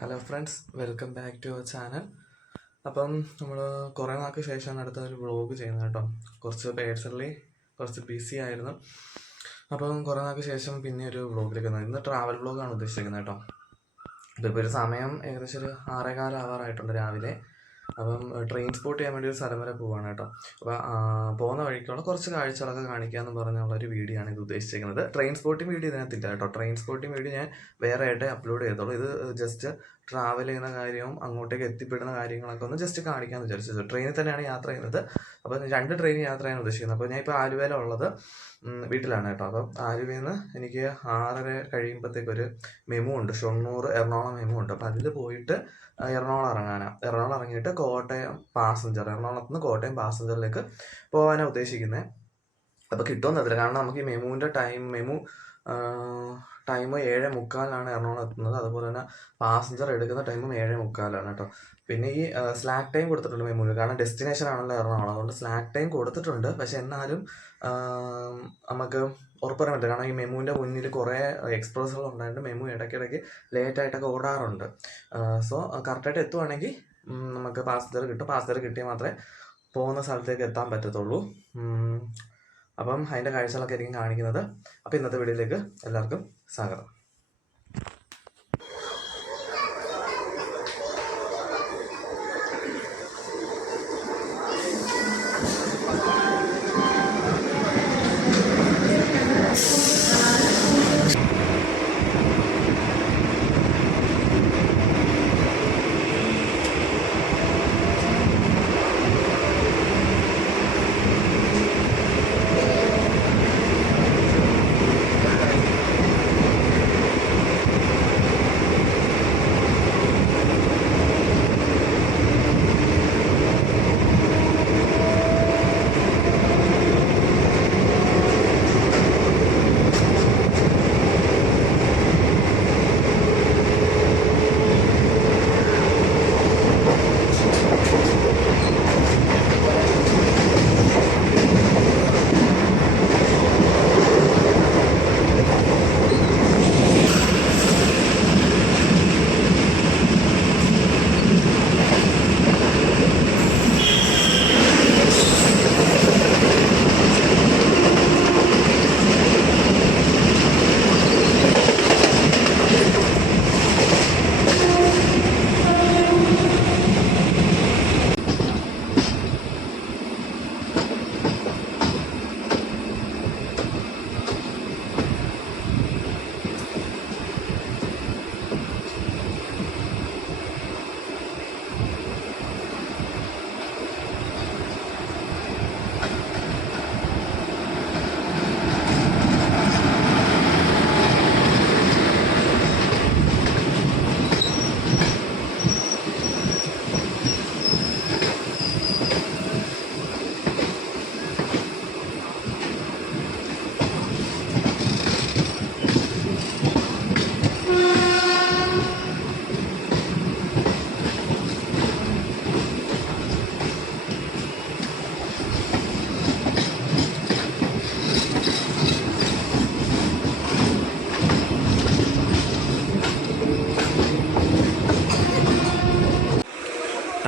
Hello friends, welcome back to our channel. അപ്പം നമ്മൾ കുറേ നാൾക്ക് ശേഷമാണ് അടുത്തൊരു വ്ളോഗ് ചെയ്യുന്നത് കേട്ടോ. കുറച്ച് പേഴ്സണലി കുറച്ച് ബിസി ആയിരുന്നു. അപ്പം കുറേ നാൾക്ക് ശേഷം പിന്നെ ഒരു വ്ളോഗിലേക്ക് ഇന്ന് ട്രാവൽ വ്ളോഗാണ് ഉദ്ദേശിക്കുന്നത് കേട്ടോ. ഇതിപ്പോൾ ഒരു സമയം ഏകദേശം ഒരു 6:15 ആവാറായിട്ടുണ്ട് രാവിലെ. അപ്പം ട്രെയിൻ സ്പോട്ട് ചെയ്യാൻ വേണ്ടി ഒരു സ്ഥലം വരെ പോവാണ് കേട്ടോ. അപ്പോൾ പോകുന്ന വഴിക്കുള്ള കുറച്ച് കാഴ്ചകളൊക്കെ കാണിക്കാമെന്ന് പറഞ്ഞുള്ളൊരു വീഡിയോ ആണ് ഇത് ഉദ്ദേശിച്ചിരിക്കുന്നത്. ട്രെയിൻ സ്പോട്ടിങ് വീഡിയോ ഇതിനകത്തില്ല കേട്ടോ. ട്രെയിൻ സ്പോട്ടിങ് വീഡിയോ ഞാൻ വേറെ ആയിട്ട് അപ്ലോഡ് ചെയ്തോളൂ. ഇത് ജസ്റ്റ് ട്രാവൽ ചെയ്യുന്ന കാര്യവും അങ്ങോട്ടേക്ക് എത്തിപ്പെടുന്ന കാര്യങ്ങളൊക്കെ ഒന്ന് ജസ്റ്റ് കാണിക്കാമെന്ന് വിചാരിച്ചത്. ട്രെയിനിൽ തന്നെയാണ് യാത്ര ചെയ്യുന്നത്. അപ്പോൾ 2 ട്രെയിൻ യാത്ര ചെയ്യാൻ ഉദ്ദേശിക്കുന്നത്. അപ്പോൾ ഞാൻ ഇപ്പോൾ ആലുവയിലുള്ളത് വീട്ടിലാണ് കേട്ടോ. അപ്പം ആലുവയിൽ നിന്ന് എനിക്ക് 6:30 കഴിയുമ്പോഴത്തേക്കൊരു മെമു ഉണ്ട്, ഷൊർണൂർ എറണാകുളം മെമു ഉണ്ട്. അപ്പോൾ അതിൽ പോയിട്ട് എറണാകുളം ഇറങ്ങാനാണ്. എറണാകുളം ഇറങ്ങിയിട്ട് കോട്ടയം പാസഞ്ചർ, എറണാകുളത്ത് നിന്ന് കോട്ടയം പാസഞ്ചറിലേക്ക് പോകാനാണ് ഉദ്ദേശിക്കുന്നത്. അപ്പോൾ കിട്ടുമെന്നതില്ല, കാരണം നമുക്ക് ഈ മെമുവിൻ്റെ മെമു ടൈം 7:45 എറണാകുളം എത്തുന്നത്. അതുപോലെ തന്നെ പാസഞ്ചർ എടുക്കുന്ന ടൈമും 7:45 കേട്ടോ. പിന്നെ ഈ സ്ലാക്ക് ടൈം കൊടുത്തിട്ടുണ്ട് മെമുവിൽ, കാരണം ഡെസ്റ്റിനേഷൻ ആണല്ലോ എറണാകുളം. അതുകൊണ്ട് സ്ലാക്ക് ടൈം കൊടുത്തിട്ടുണ്ട്. പക്ഷെ എന്നാലും നമുക്ക് ഉറപ്പ് പറയാൻ പറ്റില്ല, കാരണം ഈ മെമുവിൻ്റെ മുന്നിൽ കുറേ എക്സ്പ്രസ്സുകൾ ഉണ്ടായിട്ട് മെമു ഇടയ്ക്കിടയ്ക്ക് ലേറ്റായിട്ടൊക്കെ ഓടാറുണ്ട്. സോ കറക്റ്റായിട്ട് എത്തുവാണെങ്കിൽ നമുക്ക് പാസഞ്ചർ കിട്ടും. പാസഞ്ചർ കിട്ടിയാൽ മാത്രമേ പോകുന്ന സ്ഥലത്തേക്ക് എത്താൻ പറ്റത്തുള്ളൂ. അപ്പം അതിൻ്റെ കാഴ്ചകളൊക്കെ ആയിരിക്കും കാണിക്കുന്നത്. അപ്പോൾ ഇന്നത്തെ വീഡിയോയിലേക്ക് എല്ലാവർക്കും സ്വാഗതം.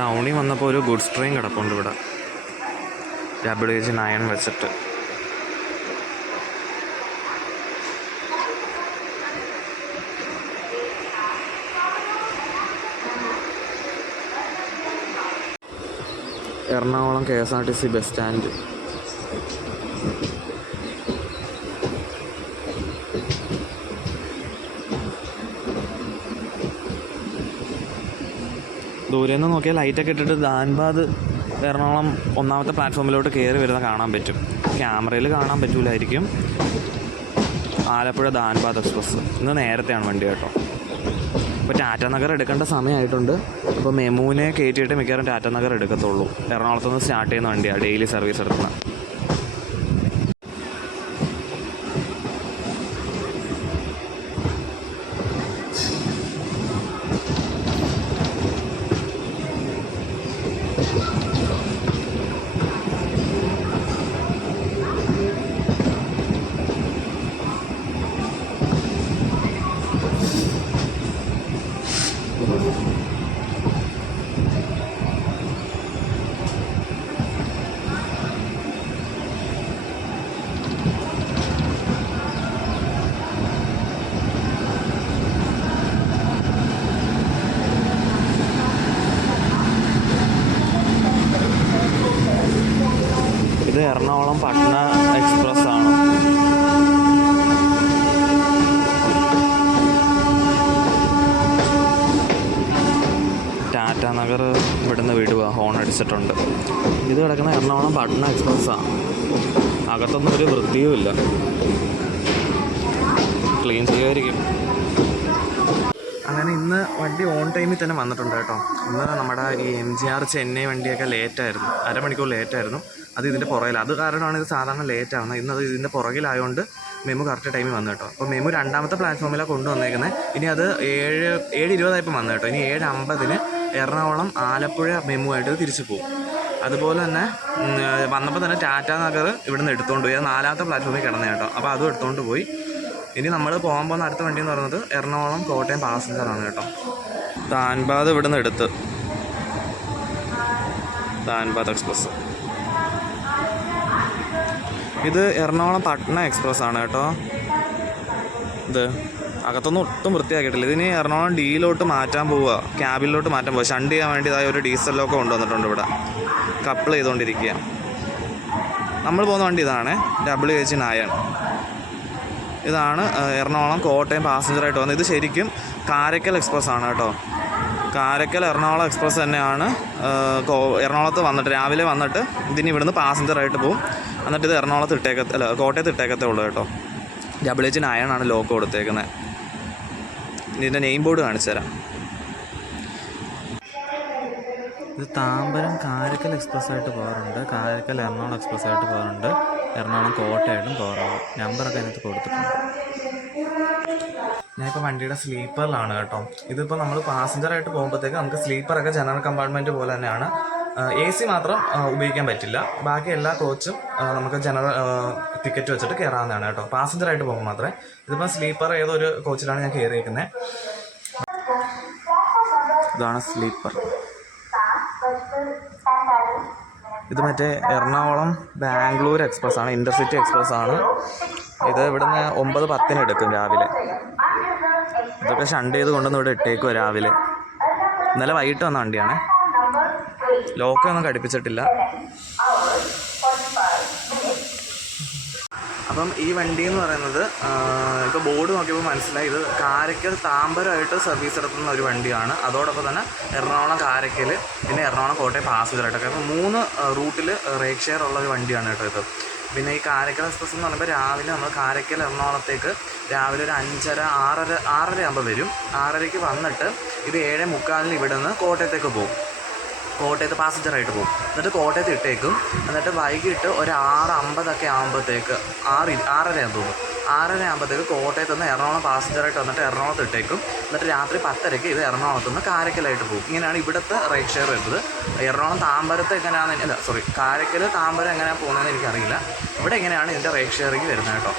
ടൗണിൽ വന്നപ്പോൾ ഒരു ഗുഡ്സ് ട്രെയിൻ കിടപ്പുണ്ട് ഇവിടെ, WH9 വെച്ചിട്ട്. Ernakulam KSRTC bus stand. ദൂരെ നിന്ന് നോക്കിയാൽ ലൈറ്റൊക്കെ ഇട്ടിട്ട് ധാൻബാദ് എറണാകുളം 1ാമത്തെ പ്ലാറ്റ്ഫോമിലോട്ട് കയറി വരുന്ന കാണാൻ പറ്റും. ക്യാമറയിൽ കാണാൻ പറ്റൂലായിരിക്കും. ആലപ്പുഴ ധാൻബാദ് എക്സ്പ്രസ് ഇന്ന് നേരത്തെയാണ് വണ്ടി കേട്ടോ. ഇപ്പോൾ ടാറ്റാനഗർ എടുക്കേണ്ട സമയമായിട്ടുണ്ട്. അപ്പോൾ മെമുവിനെ കയറ്റിയിട്ട് മിക്കവാറും ടാറ്റാനഗർ എടുക്കത്തുള്ളൂ. എറണാകുളത്ത് നിന്ന് സ്റ്റാർട്ട് ചെയ്യുന്ന വണ്ടിയാണ് ഡെയിലി സർവീസ് എടുക്കുന്നത്. ഇത് എറണാകുളം പട്ന എക്സ്പ്രസ് ആണ്. ടാറ്റാനഗർ ഇവിടുന്ന് വിടുക, ഹോൺ അടിച്ചിട്ടുണ്ട്. ഇത് കിടക്കുന്ന എറണാകുളം പട്ന എക്സ്പ്രസ്സാണ്. അകത്തൊന്നും ഒരു വൃത്തിയുമില്ല, ക്ലീൻ ചെയ്യുമായിരിക്കും. അങ്ങനെ ഇന്ന് വണ്ടി ഓൺ ടൈമിൽ തന്നെ വന്നിട്ടുണ്ട് കേട്ടോ. ഇന്ന് നമ്മുടെ ഈ MGR ചെന്നൈ വണ്ടിയൊക്കെ ലേറ്റായിരുന്നു, അരമണിക്കൂർ ലേറ്റായിരുന്നു. അത് ഇതിൻ്റെ പുറകിൽ, അത് കാരണമാണ് ഇത് സാധാരണ ലേറ്റ് ആവുന്നത്. ഇന്നത് ഇതിൻ്റെ പുറകിലായതുകൊണ്ട് മെമു കറക്റ്റ് ടൈമിൽ വന്നു കേട്ടോ. അപ്പോൾ മെമു രണ്ടാമത്തെ പ്ലാറ്റ്ഫോമിലാണ് കൊണ്ടുവന്നേക്കുന്നത്. ഇനി അത് 7:20 വന്നു കേട്ടോ. ഇനി 7:50 എറണാകുളം ആലപ്പുഴ മെമു ആയിട്ട് തിരിച്ചു പോകും. അതുപോലെ തന്നെ വന്നപ്പോൾ തന്നെ ടാറ്റാനഗർ ഇവിടുന്ന് എടുത്തുകൊണ്ട് പോയി. അത് 4ാമത്തെ പ്ലാറ്റ്ഫോമിൽ കിടന്നേ കേട്ടോ. അപ്പോൾ അതും എടുത്തുകൊണ്ട് പോയി. ഇനി നമ്മൾ പോകാൻ പോകുന്ന അടുത്ത വണ്ടി എന്ന് പറയുന്നത് എറണാകുളം കോട്ടയം പാസഞ്ചറാണ് കേട്ടോ. ധാൻബാദ് ഇവിടുന്ന് എടുത്ത്, ധാൻബാദ് എക്സ്പ്രസ്. ഇത് എറണാകുളം പട്ന എക്സ്പ്രസ് ആണ് കേട്ടോ. ഇത് അകത്തൊന്നും ഒട്ടും വൃത്തിയാക്കിയിട്ടില്ല. ഇതിന് എറണാകുളം ഡിയിലോട്ട് മാറ്റാൻ പോവുക, ക്യാബിലോട്ട് മാറ്റാൻ പോവുക. ഷണ്ട് ചെയ്യാൻ വേണ്ടിയതായ ഒരു ഡീസൽ ലോക്ക് കൊണ്ടുവന്നിട്ടുണ്ട് ഇവിടെ, കപ്പിൾ ചെയ്തുകൊണ്ടിരിക്കുക. നമ്മൾ പോകുന്ന വണ്ടി ഇതാണ്, WH9. ഇതാണ് എറണാകുളം കോട്ടയം പാസഞ്ചറായിട്ട് വന്നത്. ഇത് ശരിക്കും കാരക്കൽ എക്സ്പ്രസ് ആണ് കേട്ടോ. കാരക്കൽ എറണാകുളം എക്സ്പ്രസ് തന്നെയാണ്. എറണാകുളത്ത് വന്നിട്ട് രാവിലെ വന്നിട്ട് ഇതിന് ഇവിടുന്ന് പാസഞ്ചറായിട്ട് പോകും. എന്നിട്ട് ഇത് എറണാകുളത്ത് കോട്ടയത്ത് ഇട്ടേക്കത്തേ ഉള്ളൂ കേട്ടോ. WH9 ലോക്ക് കൊടുത്തേക്കുന്നത്. ഇതിൻ്റെ നെയിം ബോർഡ് കാണിച്ചു തരാം. ഇത് താമ്പരം കാരക്കൽ എക്സ്പ്രസ് ആയിട്ട് പോകാറുണ്ട്, കാരക്കൽ എറണാകുളം എക്സ്പ്രസ് ആയിട്ട് പോകാറുണ്ട്, എറണാകുളം കോട്ടയായിട്ടും പോകാറുണ്ട്. നമ്പറൊക്കെ അതിനകത്ത് കൊടുത്തിട്ടുണ്ട്. ഞാനിപ്പോൾ വണ്ടിയുടെ സ്ലീപ്പറിലാണ് കേട്ടോ. ഇതിപ്പോൾ നമ്മൾ പാസഞ്ചറായിട്ട് പോകുമ്പോഴത്തേക്ക് നമുക്ക് സ്ലീപ്പറൊക്കെ ജനറൽ കമ്പാർട്ട്മെൻറ്റ് പോലെ തന്നെയാണ്. AC മാത്രം ഉപയോഗിക്കാൻ പറ്റില്ല. ബാക്കി എല്ലാ കോച്ചും നമുക്ക് ജനറൽ ടിക്കറ്റ് വെച്ചിട്ട് കയറാവുന്നതാണ് കേട്ടോ, പാസഞ്ചറായിട്ട് പോകുമ്പോൾ മാത്രമേ. ഇതിപ്പോൾ സ്ലീപ്പർ ഏതൊരു കോച്ചിലാണ് ഞാൻ കയറിയിരിക്കുന്നത്. ഇതാണ് സ്ലീപ്പർ. ഇത് മറ്റേ എറണാകുളം ബാംഗ്ലൂർ എക്സ്പ്രസ് ആണ്, ഇൻ്റർസിറ്റി എക്സ്പ്രസ് ആണ്. ഇത് ഇവിടുന്ന് 9:10 എടുക്കും രാവിലെ. ഇതൊക്കെ ഷണ്ട് ചെയ്ത് കൊണ്ടുവന്ന് ഇവിടെ ഇട്ടേക്കുമോ രാവിലെ. ഇന്നലെ വൈകിട്ട് വന്ന വണ്ടിയാണ്, ലോക്കൊന്നും ഘടിപ്പിച്ചിട്ടില്ല. അപ്പം ഈ വണ്ടി എന്ന് പറയുന്നത് ഇപ്പോൾ ബോർഡ് നോക്കിയപ്പോൾ മനസ്സിലായി, ഇത് കാരക്കൽ താമ്പരമായിട്ട് സർവീസ് നടത്തുന്ന ഒരു വണ്ടിയാണ്. അതോടൊപ്പം തന്നെ എറണാകുളം കാരക്കൽ, പിന്നെ എറണാകുളം കോട്ടയം പാസഞ്ചറായിട്ടൊക്കെ. അപ്പോൾ 3 റൂട്ടിൽ റേക്ക് ഷെയർ ഉള്ള ഒരു വണ്ടിയാണ് കേട്ടോ ഇത്. പിന്നെ ഈ കാരക്കൽ എക്സ്പ്രസ് എന്ന് പറയുമ്പോൾ രാവിലെ നമ്മൾ കാരക്കൽ എറണാകുളത്തേക്ക് രാവിലെ ഒരു 5:30 ആകുമ്പോൾ വരും. 6:30 വന്നിട്ട് ഇത് 7:45 ഇവിടെ നിന്ന് കോട്ടയത്തേക്ക് പോകും. കോട്ടയത്ത് പാസഞ്ചറായിട്ട് പോകും. എന്നിട്ട് കോട്ടയത്ത് ഇട്ടേക്കും. എന്നിട്ട് വൈകിട്ട് ഒരു 6:50 ആകുമ്പോഴത്തേക്ക് 6:30 തോന്നും, 6:30 ആകുമ്പോഴത്തേക്ക് കോട്ടയത്ത് നിന്ന് എറണാകുളം പാസഞ്ചറായിട്ട് വന്നിട്ട് എറണാകുളത്ത് ഇട്ടേക്കും. എന്നിട്ട് രാത്രി 10:30 ഇത് എറണാകുളത്ത് നിന്ന് കാരക്കലായിട്ട് പോകും. ഇങ്ങനെയാണ് ഇവിടുത്തെ റേക്ക് ഷെയർ വരുന്നത്. എറണാകുളം താമ്പരത്ത് എങ്ങനെയാണെന്ന് കാരക്കൽ താമ്പരം എങ്ങനെയാണ് പോകുന്നതെന്ന് എനിക്കറിയില്ല. ഇവിടെ എങ്ങനെയാണ് ഇതിൻ്റെ റേക്ക് ഷെയറിങ് വരുന്നത് കേട്ടോ.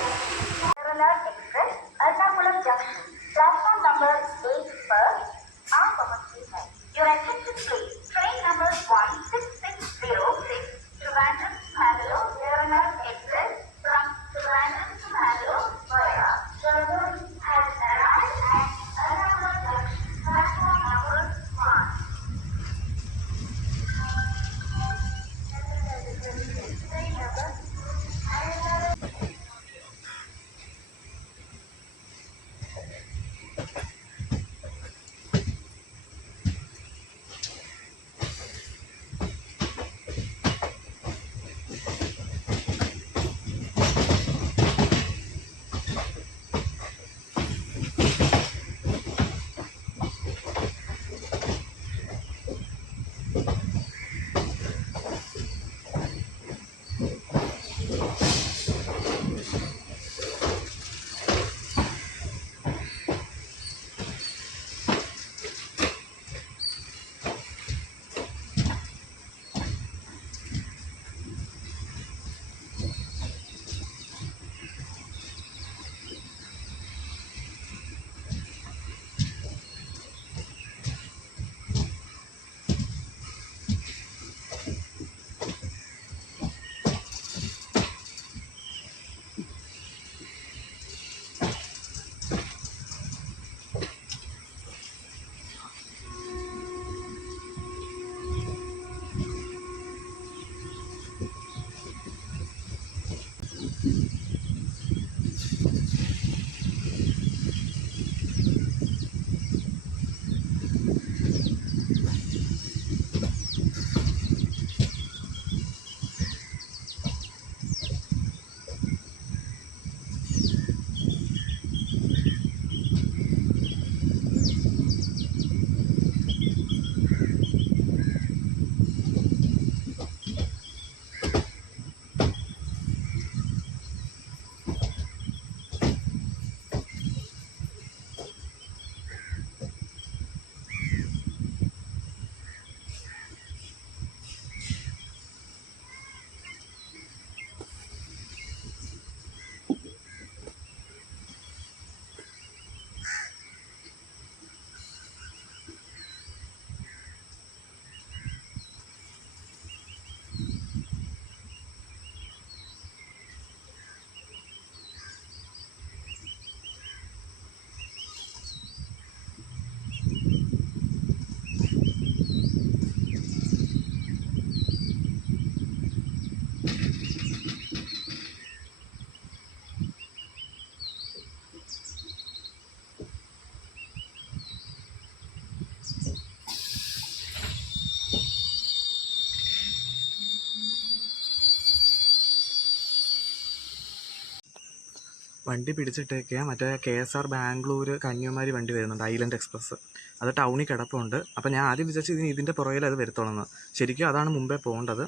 വണ്ടി പിടിച്ചിട്ടേക്കുക. മറ്റേ KSR ബാംഗ്ലൂർ കന്യാകുമാരി വണ്ടി വരുന്നുണ്ട്, ഐലൻഡ് എക്സ്പ്രസ്. അത് ടൗണിൽ കിടപ്പുണ്ട്. അപ്പോൾ ഞാൻ ആദ്യം വിചാരിച്ചു ഇതിൻ്റെ പുറകിൽ അത് വരുത്തോളെന്ന്. ശരിക്കും അതാണ് മുമ്പേ പോകേണ്ടത്.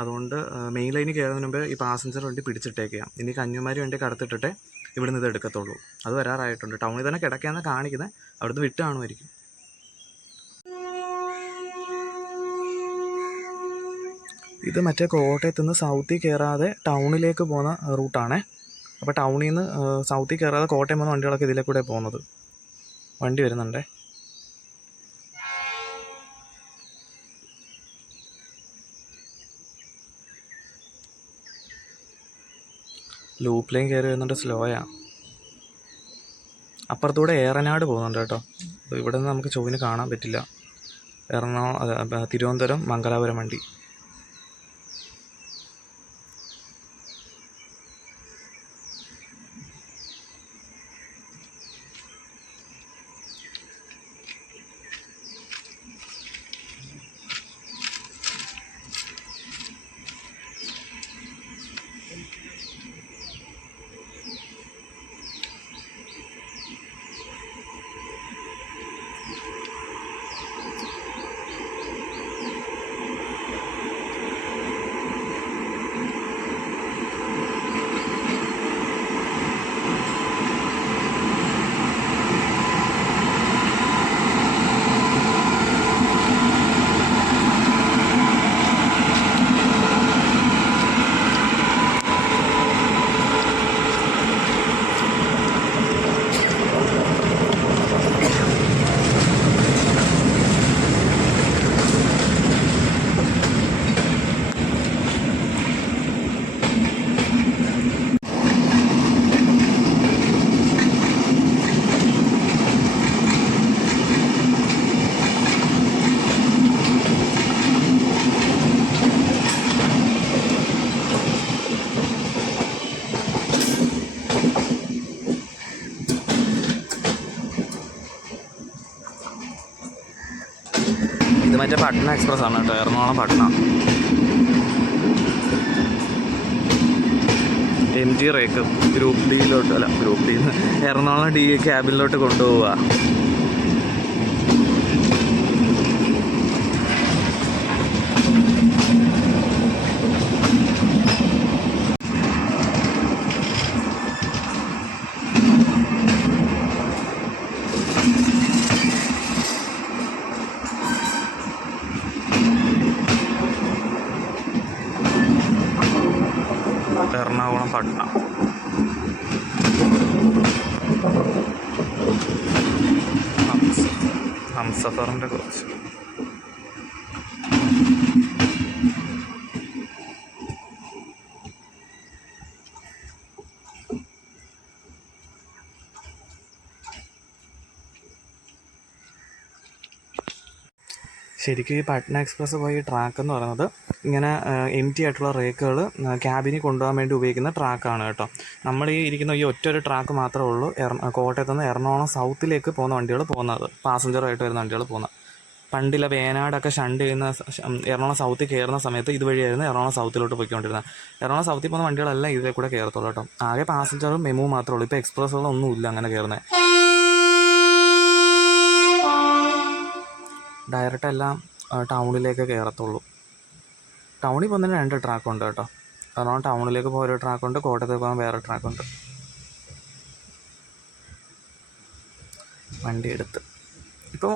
അതുകൊണ്ട് മെയിൻ ലൈനിൽ കയറുന്നതിന് മുമ്പേ ഈ പാസഞ്ചർ വണ്ടി പിടിച്ചിട്ടേക്കുക. ഇനി കന്യാകുമാരി വണ്ടി കടത്തിട്ടിട്ടേ ഇവിടുന്ന് ഇത് എടുക്കത്തുള്ളൂ. അത് വരാറായിട്ടുണ്ട്. ടൗണിൽ തന്നെ കിടക്കുകയെന്ന് കാണിക്കുന്നത്, അവിടുന്ന് വിട്ട് കാണുമായിരിക്കും. ഇത് മറ്റേ കോട്ടയത്തു നിന്ന് സൗത്തിൽ കയറാതെ ടൗണിലേക്ക് പോകുന്ന റൂട്ടാണേ. അപ്പോൾ ടൗണിൽ നിന്ന് സൗത്തിൽ കയറാതെ കോട്ടയം പോകുന്ന വണ്ടികളൊക്കെ ഇതിലെ കൂടെ പോകുന്നത്. വണ്ടി വരുന്നുണ്ടേ. ലൂപ്പ് ലൈൻ കയറി വരുന്നുണ്ട്, സ്ലോയാ. അപ്പുറത്തൂടെ ഏറനാട് പോകുന്നുണ്ട് കേട്ടോ. ഇവിടെ നിന്ന് നമുക്ക് ചൊവ്വിന് കാണാൻ പറ്റില്ല. തിരുവനന്തപുരം മംഗലാപുരം വണ്ടി. ഇത് മറ്റേ പട്ന എക്സ്പ്രസ് ആണ് കേട്ടോ, Ernakulam Patna. MG rake group ഡിയിലോട്ട്, അല്ല ഗ്രൂപ്പ് ഡിയിൽ നിന്ന് എറണാകുളം ഡി ക്യാബിനിലോട്ട് കൊണ്ടുപോവുക. എറണാകുളം പട്ന. ഹംസഫറിൻ്റെ കുറച്ച് ശരിക്കും ഈ പട്ന എക്സ്പ്രസ് പോയി ട്രാക്ക് എന്ന് പറയുന്നത് ഇങ്ങനെ എംറ്റി ആയിട്ടുള്ള റേക്കുകൾ ക്യാബിനിൽ കൊണ്ടുപോകാൻ വേണ്ടി ഉപയോഗിക്കുന്ന ട്രാക്കാണ് കേട്ടോ. നമ്മൾ ഈ ഇരിക്കുന്ന ഈ ഒറ്റൊരു ട്രാക്ക് മാത്രമേ ഉള്ളൂ കോട്ടയത്ത് നിന്ന് എറണാകുളം സൗത്തിലേക്ക് പോകുന്ന വണ്ടികൾ പോകുന്നത്, പാസഞ്ചറായിട്ട് വരുന്ന വണ്ടികൾ പോകുന്നത്. പണ്ടില്ല വേനാടൊക്കെ ഷണ്ട് ചെയ്യുന്ന എറണാകുളം സൗത്തിൽ കയറുന്ന സമയത്ത് ഇതുവഴിയായിരുന്നു എറണാകുളം സൗത്തിലോട്ട് പോയിക്കൊണ്ടിരുന്നത്. എറണാകുളം സൗത്തിൽ പോകുന്ന വണ്ടികളെല്ലാം ഇതിലെ കൂടെ കയറത്തുള്ളൂ കേട്ടോ. ആകെ പാസഞ്ചറും മെമു മാത്രമേ ഉള്ളൂ. ഇപ്പോൾ എക്സ്പ്രസ്സുകളൊന്നും ഇല്ല അങ്ങനെ കയറുന്നത്. ഡയറക്റ്റ് എല്ലാം ടൗണിലേക്ക് കയറത്തുള്ളൂ. ടൗണിൽ പോകുന്നതിന് 2 ട്രാക്കുണ്ട് കേട്ടോ. എറണാകുളം ടൗണിലേക്ക് പോകാൻ ഒരു ട്രാക്കുണ്ട്, കോട്ടയത്തേക്ക് പോകാൻ വേറെ ട്രാക്കുണ്ട്. വണ്ടി എടുത്ത് ഇപ്പോൾ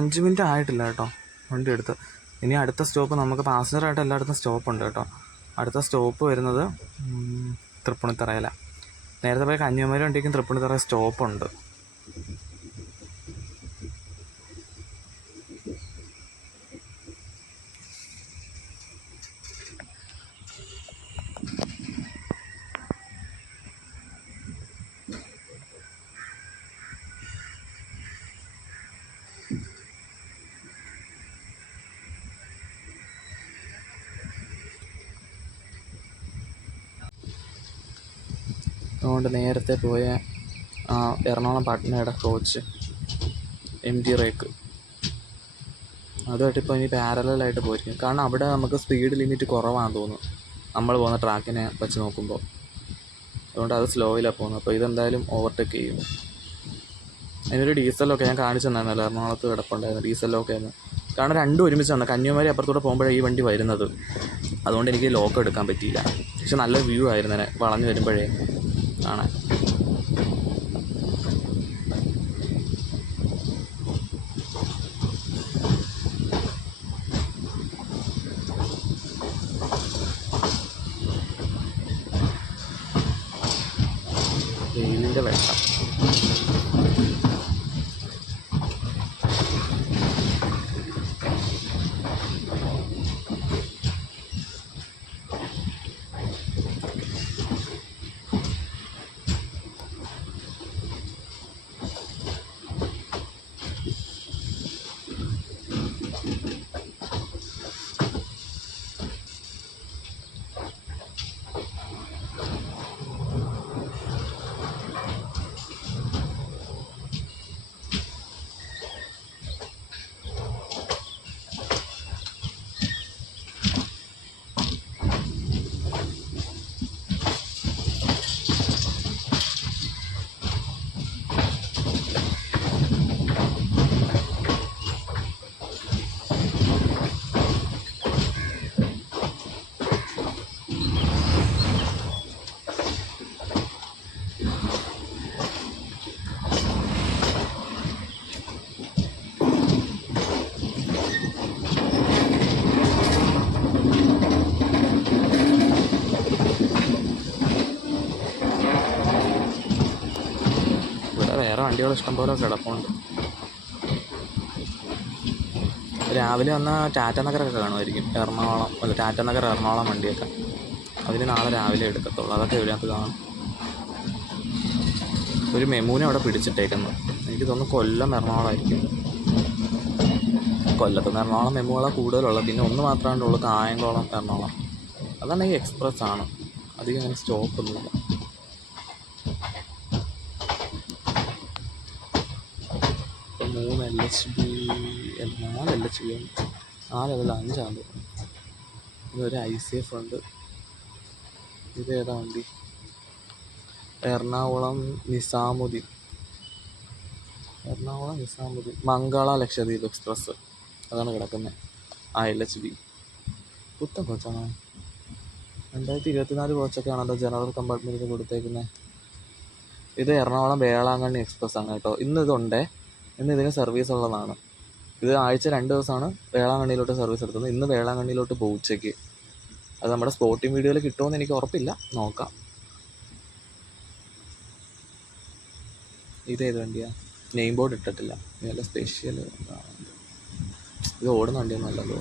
5 മിനിറ്റ് ആയിട്ടില്ല കേട്ടോ വണ്ടി എടുത്ത്. ഇനി അടുത്ത സ്റ്റോപ്പ് നമുക്ക് പാസഞ്ചറായിട്ട് എല്ലായിടത്തും സ്റ്റോപ്പുണ്ട് കേട്ടോ. അടുത്ത സ്റ്റോപ്പ് വരുന്നത് തൃപ്പൂണിത്തറയിലാണ്. നേരത്തെ പോയ കന്യാകുമാരി വണ്ടിക്കും തൃപ്പൂണിത്തറ സ്റ്റോപ്പുണ്ട്. അതുകൊണ്ട് നേരത്തെ പോയ എറണാകുളം പട്നയുടെ കോച്ച് MG റേക്ക് അതുമായിട്ട് ഇപ്പോൾ ഇനി പാരലായിട്ട് പോയിരിക്കും. കാരണം അവിടെ നമുക്ക് സ്പീഡ് ലിമിറ്റ് കുറവാണെന്ന് തോന്നുന്നു നമ്മൾ പോകുന്ന ട്രാക്കിനെ വെച്ച് നോക്കുമ്പോൾ. അതുകൊണ്ട് അത് സ്ലോയിലാണ് പോകുന്നത്. അപ്പോൾ ഇതെന്തായാലും ഓവർടേക്ക് ചെയ്യും. അതിനൊരു ഡീസലൊക്കെ ഞാൻ കാണിച്ചു തന്നായിരുന്നല്ലോ, എറണാകുളത്ത് കിടപ്പുണ്ടായിരുന്നു ഡീസലൊക്കെ ആയിരുന്നു. കാരണം രണ്ടും ഒരുമിച്ചാണ്. കന്യാകുമാരി അപ്പുറത്തൂടെ പോകുമ്പോഴാണ് ഈ വണ്ടി വരുന്നത്. അതുകൊണ്ട് എനിക്ക് ലോക്ക് എടുക്കാൻ പറ്റിയില്ല. പക്ഷെ നല്ല വ്യൂ ആയിരുന്നു വളഞ്ഞ് വരുമ്പോഴേ കാണാൻ. വെയിലിൻ്റെ വെട്ടം. വേറെ വണ്ടികൾ ഇഷ്ടംപോലെ കിടപ്പുണ്ട്. രാവിലെ വന്നാൽ ടാറ്റ നഗറൊക്കെ കാണുമായിരിക്കും. ടാറ്റ നഗർ എറണാകുളം വണ്ടിയൊക്കെ അതിന് നാളെ രാവിലെ എടുക്കത്തുള്ളൂ. അതൊക്കെ ഇതിനകത്ത് കാണും. ഒരു മെമൂനെ അവിടെ പിടിച്ചിട്ടേക്കുന്നത്. എനിക്ക് തോന്നുന്നു കൊല്ലം എറണാകുളമായിരിക്കും. കൊല്ലത്തുനിന്ന് എറണാകുളം മെമുകളാണ് കൂടുതലുള്ളത്. പിന്നെ ഒന്ന് മാത്രമേ ഉള്ളൂ കായംകുളം എറണാകുളം. അതാണ് ഈ എക്സ്പ്രസ് ആണ്. അധികം അങ്ങനെ സ്റ്റോപ്പൊന്നുമില്ല. ഇപ്പം 3 LHB 4 LHB 4 അതിൽ 5 ഇതൊരു ICF ഉണ്ട്. ഇതേതാ വണ്ടി? എറണാകുളം നിസാമുദ്ദീൻ മംഗള ലക്ഷദ്വീപ് എക്സ്പ്രസ് അതാണ് കിടക്കുന്നത്. LHB പുത്തൻ കോച്ചാണോ? 2024 കോച്ചൊക്കെ ആണല്ലോ ജനറൽ കമ്പാർട്ട്മെൻറ്റിന് കൊടുത്തേക്കുന്നത്. ഇത് എറണാകുളം വേളാങ്കണ്ണി എക്സ്പ്രസ് ആണ് കേട്ടോ. ഇന്ന് ഇതിന് സർവീസ് ഉള്ളതാണ്. ഇത് ആഴ്ച 2 ദിവസമാണ് വേളാങ്കണ്ണിയിലോട്ട് സർവീസ് എടുക്കുന്നത്. ഇന്ന് വേളാങ്കണ്ണിയിലോട്ട് പോകും ഉച്ചയ്ക്ക്. അത് നമ്മുടെ സ്പോട്ടിംഗ് വീഡിയോയിൽ കിട്ടുമെന്ന് എനിക്ക് ഉറപ്പില്ല, നോക്കാം. ഇതേത് വണ്ടിയാണ്? നെയിം ബോർഡ് ഇട്ടിട്ടില്ല. നല്ല സ്പെഷ്യൽ. ഇത് ഓടുന്ന വണ്ടിയൊന്നും അല്ലല്ലോ.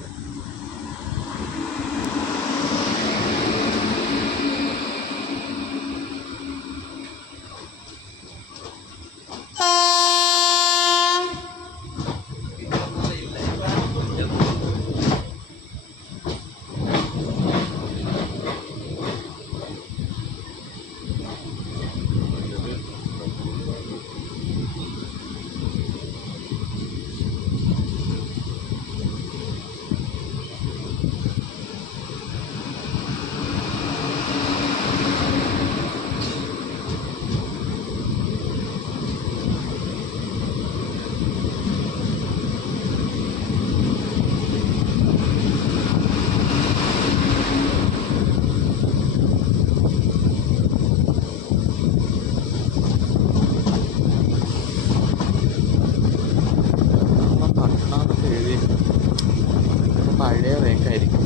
പഴയ റേക്കായിരിക്കും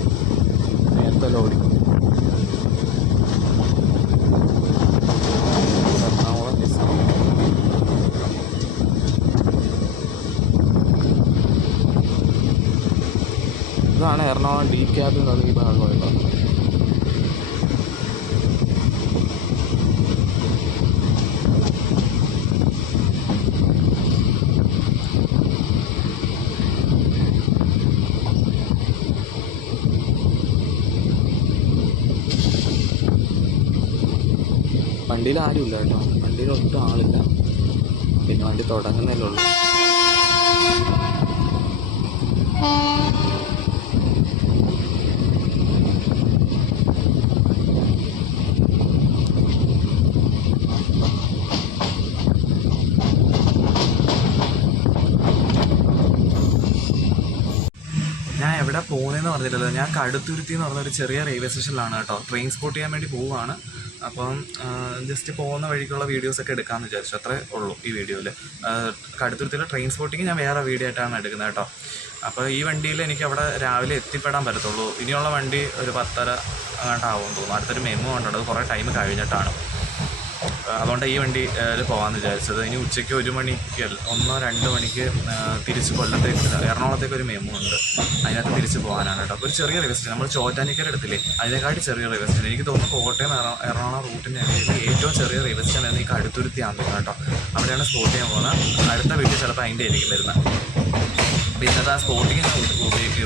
നേരത്തെ ലോഡി. എറണാകുളം ഇതാണ് എറണാകുളം ഡി ക്യാബ് എന്ന് പറഞ്ഞ ഈ ഭാഗമായിട്ടോ. വണ്ടിയിൽ ആരുമില്ല കേട്ടോ. വണ്ടിയിൽ ഒട്ടും ആളില്ല. പിന്നെ വണ്ടി തുടങ്ങുന്നതല്ലേ ഉള്ളൂ. ഞാൻ എവിടെ പോകുന്നതെന്ന് പറഞ്ഞില്ലല്ലോ. ഞാൻ കടുത്തുരുത്തി എന്ന് പറഞ്ഞൊരു ചെറിയ റെയിൽവേ സ്റ്റേഷനിലാണ് കേട്ടോ. ട്രെയിൻ സ്പോട്ട് ചെയ്യാൻ വേണ്ടി പോവുകയാണ്. അപ്പം ജസ്റ്റ് പോകുന്ന വഴിക്കുള്ള വീഡിയോസൊക്കെ എടുക്കാമെന്ന് വിചാരിച്ചു. അത്രേ ഉള്ളൂ ഈ വീഡിയോയിൽ. കടുത്തുരുത്തിയിലെ ട്രെയിൻ സ്പോട്ടിങ് ഞാൻ വേറെ വീഡിയോ ആയിട്ടാണ് എടുക്കുന്നത് കേട്ടോ. അപ്പോൾ ഈ വണ്ടിയിൽ എനിക്ക് അവിടെ രാവിലെ എത്തിപ്പെടാൻ പറ്റത്തുള്ളൂ. ഇനിയുള്ള വണ്ടി ഒരു 10:30 അങ്ങോട്ടാവും തോന്നുന്നു. അടുത്തൊരു മെമ്മോ ഉണ്ടോ, അത് കുറേ ടൈം കഴിഞ്ഞിട്ടാണ്. അതുകൊണ്ട് ഈ വണ്ടിയിൽ പോകാമെന്ന് വിചാരിച്ചത്. ഇനി ഉച്ചയ്ക്ക് 1 മണിക്ക് 1-2 മണിക്ക് തിരിച്ച് കൊല്ലത്തേക്ക് എറണാകുളത്തേക്ക് ഒരു മെമ്മോ ഉണ്ട്. അതിനകത്ത് തിരിച്ച് പോകാനാണ് കേട്ടോ. അപ്പോൾ ഒരു ചെറിയ റെയിൽവേ സ്റ്റേഷൻ, നമ്മൾ ചോറ്റാനിക്കര എടുത്തില്ലേ, അതിനെക്കാട്ടി ചെറിയ റെയിൽവേ സ്റ്റേഷൻ. എനിക്ക് തോന്നുന്നു കോട്ടയം എറണാകുളം റൂട്ടിൻ്റെ ഇടയിൽ ഏറ്റവും ചെറിയ റെയിൽവേ സ്റ്റേഷൻ ആയിരുന്നു ഈ കടുത്തുരുത്തി ആകുമ്പോൾ കേട്ടോ. അവിടെയാണ് സ്പോട്ട് ചെയ്യാൻ പോകുന്നത്. അടുത്ത വീട്ടിൽ ചിലപ്പോൾ അതിൻ്റെ ആയിരിക്കും വരുന്നത്. അപ്പോൾ ഇന്നത്തെ ആ സ്പോട്ടിങ് ഞാൻ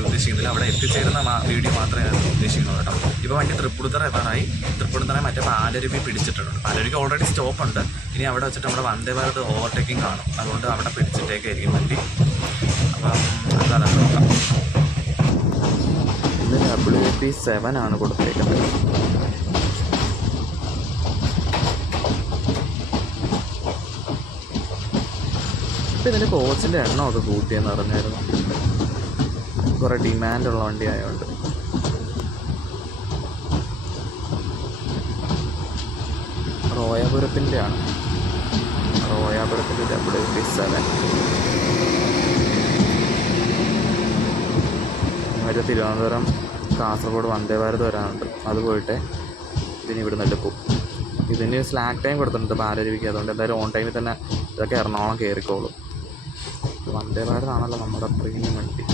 ഉദ്ദേശിക്കുന്നില്ല, അവിടെ എത്തിച്ചേരുന്ന വീഡിയോ മാത്രമേ ഞാൻ ഉദ്ദേശിക്കുന്നുള്ളൂ കേട്ടോ. ഇപ്പോൾ വണ്ടി തൃപ്പൂണിത്തുറ എത്താറായി. തൃപ്പൂണിത്തുറ മറ്റേ പാലരുവി പിടിച്ചിട്ടുണ്ട്. പാലരുവിക്ക് ഓൾറെഡി സ്റ്റോപ്പുണ്ട്. ഇനി അവിടെ വെച്ചിട്ട് നമ്മുടെ വന്ദേ ഭാരത് ഓവർടേക്കിംഗ് കാണും. അതുകൊണ്ട് അവിടെ പിടിച്ചിട്ടേക്കായിരിക്കും വണ്ടി. അപ്പം അതാണ് നോക്കാം. ഇന്ന് WP7 ആണ് കൊടുത്തേക്കുന്നത്. ഇപ്പം ഇതിൻ്റെ കോച്ചിൻ്റെ എണ്ണമൊക്കെ കൂട്ടിയെന്ന് പറഞ്ഞായിരുന്നു. കുറേ ഡിമാൻഡുള്ള വണ്ടി ആയതുകൊണ്ട്. റോയാപുരത്തിൻ്റെ ആണ്. റോയാപുരത്തിൻ്റെ WP7. ഒരു തിരുവനന്തപുരം കാസർഗോഡ് വന്ദേ ഭാരത് വരാനുണ്ട്. അത് പോയിട്ട് ഇതിന് ഇവിടെ നിന്ന് എടുക്കും. ഇതിന് സ്ലാക്ക് ടൈം കൊടുത്തിട്ടുണ്ട് പാലരുവിക്ക്. അതുകൊണ്ട് എന്തായാലും ഓൺ ടൈമിൽ തന്നെ ഇതൊക്കെ എറണാകുളം കയറിക്കോളും. വന്ദേ ഭാരതാണല്ലോ നമ്മുടെ പ്രീമിയം വണ്ടി.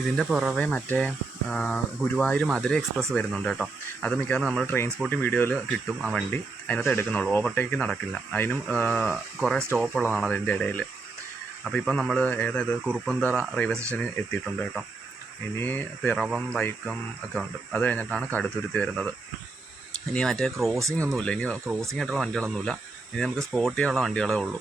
ഇതിൻ്റെ പുറമെ മറ്റേ ഗുരുവായൂർ മധുര എക്സ്പ്രസ് വരുന്നുണ്ട് കേട്ടോ. അത് മിക്കവാറും നമ്മൾ ട്രെയിൻ സ്പോട്ടിങ് വീഡിയോയിൽ കിട്ടും. ആ വണ്ടി അതിനകത്ത് എടുക്കുന്നുള്ളൂ. ഓവർടേക്ക് നടക്കില്ല. അതിനും കുറേ സ്റ്റോപ്പ് ഉള്ളതാണ് അതിൻ്റെ ഇടയിൽ. അപ്പോൾ ഇപ്പം നമ്മൾ ഏതായത് കുറുപ്പന്തറ റെയിൽവേ സ്റ്റേഷനിൽ എത്തിയിട്ടുണ്ട് കേട്ടോ. ഇനി പിറവം വൈക്കം ഒക്കെ ഉണ്ട്. അത് കഴിഞ്ഞിട്ടാണ് കടുത്തുരുത്തി വരുന്നത്. ഇനി മറ്റേ ക്രോസിംഗ് ഒന്നുമില്ല. ഇനി ക്രോസിംഗ് ആയിട്ടുള്ള വണ്ടികളൊന്നുമില്ല. ഇനി നമുക്ക് സ്പോട്ട് ചെയ്യാനുള്ള വണ്ടികളേ ഉള്ളൂ.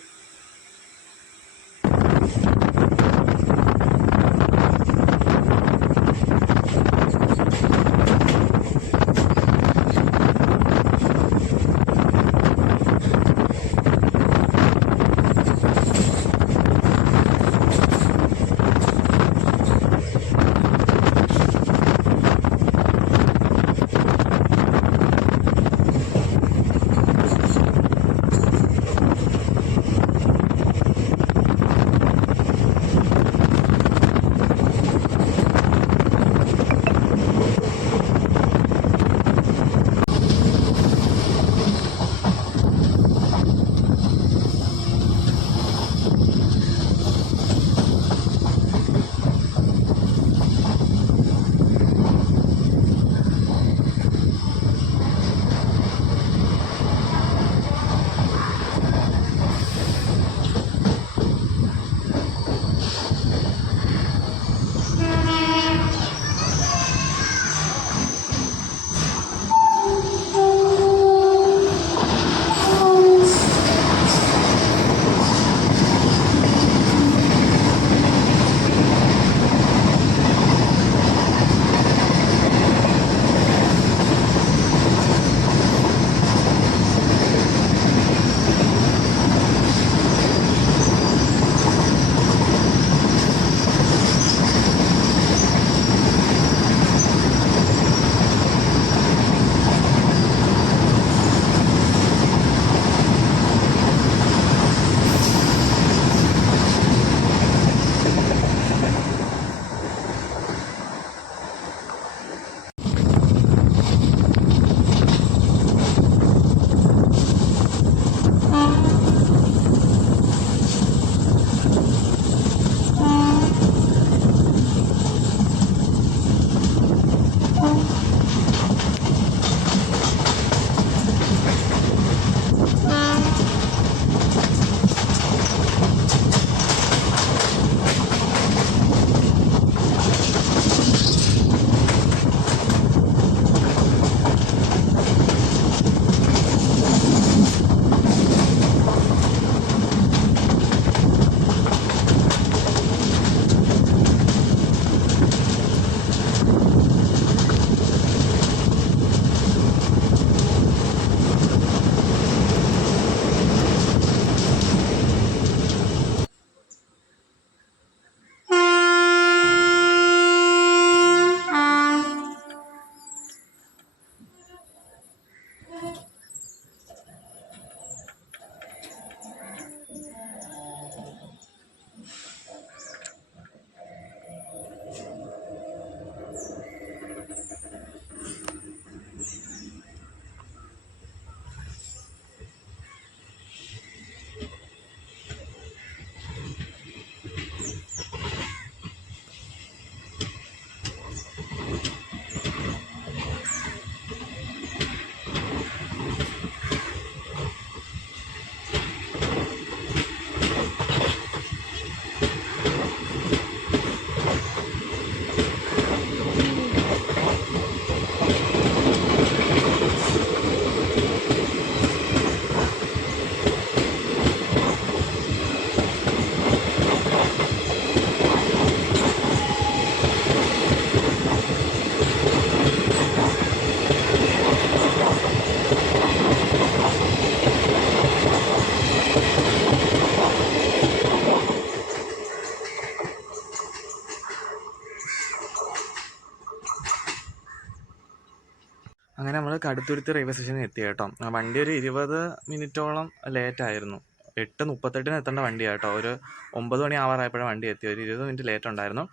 കടുത്തുരുത്തി റെയിൽവേ സ്റ്റേഷനിൽ എത്തി കേട്ടോ. വണ്ടി ഒരു 20 മിനിറ്റോളം ലേറ്റായിരുന്നു. 8:38 എത്തേണ്ട വണ്ടിയാണ് കേട്ടോ. ഒരു 9 മണി ആവാറായപ്പോഴാണ് വണ്ടി എത്തി. ഒരു 20 മിനിറ്റ് ലേറ്റ് ഉണ്ടായിരുന്നു.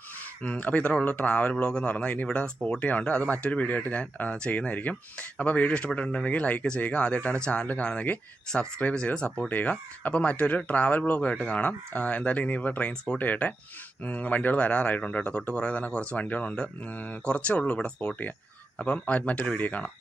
അപ്പോൾ ഇത്രേ ഉള്ളൂ ട്രാവൽ വ്ളോഗ് എന്ന് പറഞ്ഞാൽ. ഇനി ഇവിടെ സ്പോട്ട് ചെയ്യാനുണ്ട്, അത് മറ്റൊരു വീഡിയോ ആയിട്ട് ഞാൻ ചെയ്യുന്നതായിരിക്കും. അപ്പോൾ വീഡിയോ ഇഷ്ടപ്പെട്ടിട്ടുണ്ടെങ്കിൽ ലൈക്ക് ചെയ്യുക. ആദ്യമായിട്ടാണ് ചാനൽ കാണുന്നതെങ്കിൽ സബ്സ്ക്രൈബ് ചെയ്ത് സപ്പോർട്ട് ചെയ്യുക. അപ്പോൾ മറ്റൊരു ട്രാവൽ വ്ളോഗുമായിട്ട് കാണാം. എന്തായാലും ഇനി ഇപ്പോൾ ട്രെയിൻ സ്പോട്ട് ചെയ്യട്ടെ. വണ്ടികൾ വരാറായിട്ടുണ്ട് കേട്ടോ. തൊട്ട് പുറകെ തന്നെ കുറച്ച് വണ്ടികളുണ്ട്. കുറച്ചേ ഉള്ളൂ ഇവിടെ സ്പോട്ട് ചെയ്യാൻ. അപ്പം മറ്റൊരു വീഡിയോ കാണാം.